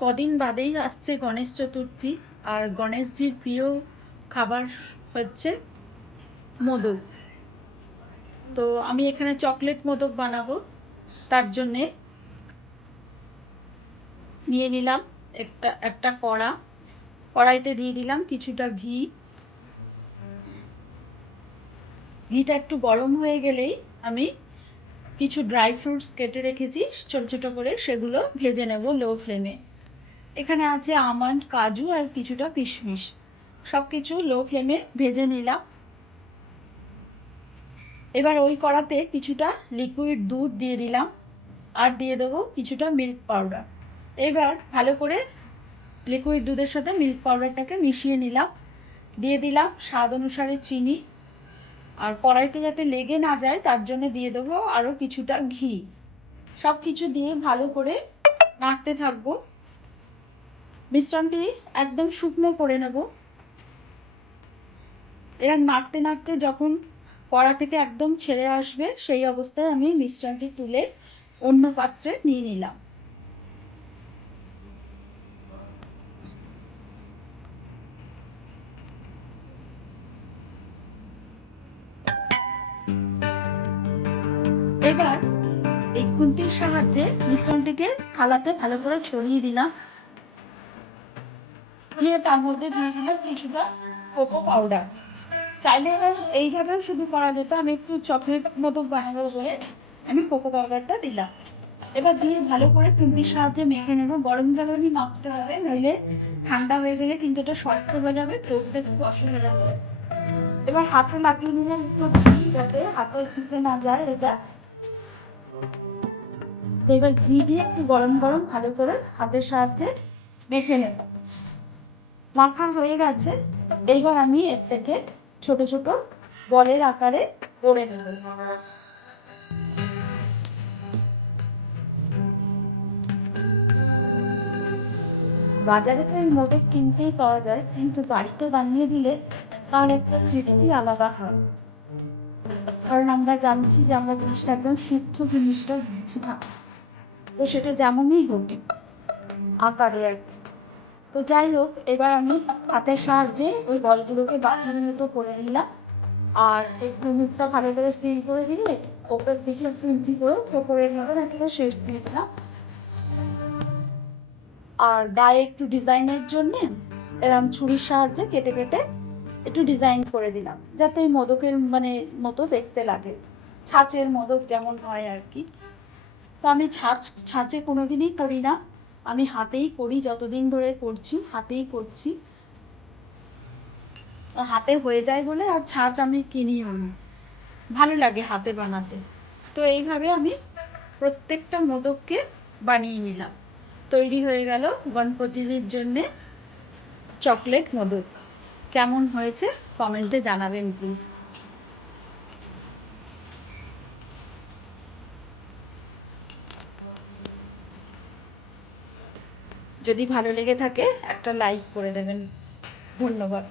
কদিন বাদেই আসছে গণেশ চতুর্থী আর গণেশজির প্রিয় খাবার হচ্ছে মোদক তো আমি এখানে চকলেট মোদক বানাবো, তার জন্যে নিয়ে নিলাম একটা একটা কড়া। কড়াইতে দিয়ে দিলাম কিছুটা ঘি। ঘিটা একটু গরম হয়ে গেলেই আমি কিছু ড্রাই ফ্রুটস কেটে রেখেছি, ছোটো ছোটো করে সেগুলো ভেজে নেব লো ফ্লেমে। এখানে আছে আমন্ড, কাজু আর কিছুটা কিশমিশ। সব কিছু লো ফ্লেমে ভেজে নিলাম। এবার ওই কড়াতে কিছুটা লিকুইড দুধ দিয়ে দিলাম আর দিয়ে দেবো কিছুটা মিল্ক পাউডার এবার ভালো করে লিকুইড দুধের সাথে মিল্ক পাউডারটাকে মিশিয়ে নিলাম। দিয়ে দিলাম স্বাদ অনুসারে চিনি। আর কড়াইতে যাতে লেগে না যায়, তার জন্য দিয়ে দেবো আরও কিছুটা ঘি। সব কিছু দিয়ে ভালো করে নাড়তে থাকব। মিশ্রণটি একদম শুকনো করে নেব। এরা নাড়তে নাড়তে যখন কড়া থেকে একদম ছেড়ে আসবে, সেই অবস্থায় আমি মিশ্রণটি তুলে অন্য পাত্রে নিয়ে নিলাম। এবার এই খুন্তির সাহায্যে মিশ্রণটিকে থালাতে ভালো করে ছড়িয়ে দিলাম। দিয়ে তার মধ্যে দিয়ে দিলাম কিছুটা কোকো পাউডার চাইলে এবার এইভাবেও শুধু করা যেত, আমি একটু চকলেট মতো বানাবো হয়ে আমি কোকো পাউডারটা দিলাম। এবার দিয়ে ভালো করে খুন্তির সাহায্যে মেখে নেব। গরম জলে মাখতে হবে, নইলে ঠান্ডা হয়ে গেলে কিন্তু এটা শক্ত হয়ে যাবে তৈরিতে খুব অসুবিধা হবে। এবার হাতে লাগিয়ে নিলে একটু ঘি যাতে হাতে ছিপে না যায় এটা। তো এবার ঘি দিয়ে একটু গরম গরম ভালো করে হাতের সাহায্যে মেখে নেব। মাখা হয়ে গেছে। এইবার আমি এর থেকে ছোট ছোট বলের আকারে গড়ে নেব। বাজারে তো এই মোদক কিনতেই পাওয়া যায়, কিন্তু বাড়িতে বানিয়ে দিলে তার একটা তৃপ্তি আলাদা হয়। কারণ আমরা জানছি যে আমরা জিনিসটা একদম সিদ্ধ জিনিসটা দিচ্ছি না। তো সেটা যেমনই হোক, আকারে আর কি। তো যাই হোক, এবার আমি হাতের সাহায্যে ওই বলগুলোকে বাঁধার মতো করে নিলাম। আর একটু মুখটা ভালো করে সিল করে দিয়ে ওপর দিকে উঁচু করে ওপরের মতো একটা শেষ দিয়ে দিলাম। আর গায়ে একটু ডিজাইনের জন্যে এরম ছুরির সাহায্যে কেটে কেটে একটু ডিজাইন করে দিলাম, যাতে মোদকের মানে মতো দেখতে লাগে। ছাঁচের মোদক যেমন হয় আর কি। তো আমি ছাঁচ, ছাঁচে কোনো দিনই করি না। আমি হাতেই করি, যতদিন ধরে করছি, হাতেই করছি। হাতে হয়ে যায় বলে আর ছাঁচ আমি কিনিও না। ভালো লাগে হাতে বানাতে। তো এইভাবে আমি প্রত্যেকটা মোদককে বানিয়ে নিলাম। তৈরি হয়ে গেল গণপতিদের জন্যে চকলেট মোদক। কেমন হয়েছে কমেন্টে জানাবেন, প্লিজ। যদি ভালো লেগে থাকে একটা লাইক করে দেবেন। ধন্যবাদ।